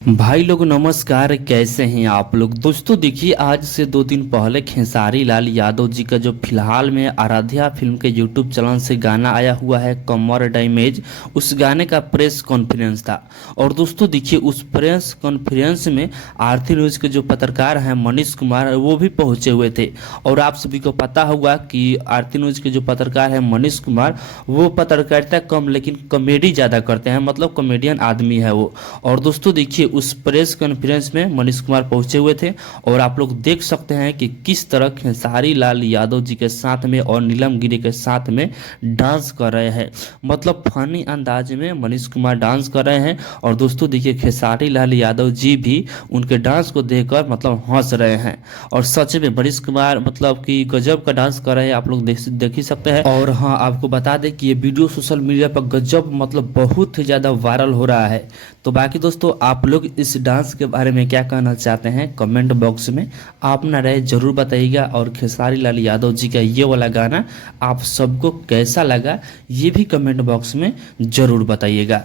भाई लोग नमस्कार, कैसे हैं आप लोग। दोस्तों देखिए, आज से 2 दिन पहले खेसारी लाल यादव जी का जो फिलहाल में आराध्या फिल्म के यूट्यूब चैनल से गाना आया हुआ है कमर डैमेज, उस गाने का प्रेस कॉन्फ्रेंस था। और दोस्तों देखिए, उस प्रेस कॉन्फ्रेंस में आरती न्यूज के जो पत्रकार हैं मनीष कुमार, वो भी पहुंचे हुए थे। और आप सभी को पता होगा कि आरती न्यूज के जो पत्रकार हैं मनीष कुमार, वो पत्रकारिता कम लेकिन कॉमेडी ज़्यादा करते हैं, मतलब कॉमेडियन आदमी है वो। और दोस्तों देखिए, उस प्रेस कॉन्फ्रेंस में मनीष कुमार पहुंचे हुए थे और आप लोग देख सकते हैं कि किस तरह खेसारी लाल यादव जी के साथ में और नीलम गिरी के साथ में डांस कर रहे हैं। मतलब फनी अंदाज में मनीष कुमार डांस कर रहे हैं। और दोस्तों देखिए, खेसारी लाल यादव जी भी उनके डांस को देखकर मतलब हंस रहे हैं। और सच में मनीष कुमार मतलब कि गजब का डांस कर रहे हैं, आप लोग देख ही सकते हैं। और हाँ, आपको बता दें कि ये वीडियो सोशल मीडिया पर गजब मतलब बहुत ही ज़्यादा वायरल हो रहा है। तो बाकी दोस्तों, आप लोग इस डांस के बारे में क्या कहना चाहते हैं कमेंट बॉक्स में आप ना राय जरूर बताइएगा। और खेसारी लाल यादव जी का ये वाला गाना आप सबको कैसा लगा, ये भी कमेंट बॉक्स में जरूर बताइएगा।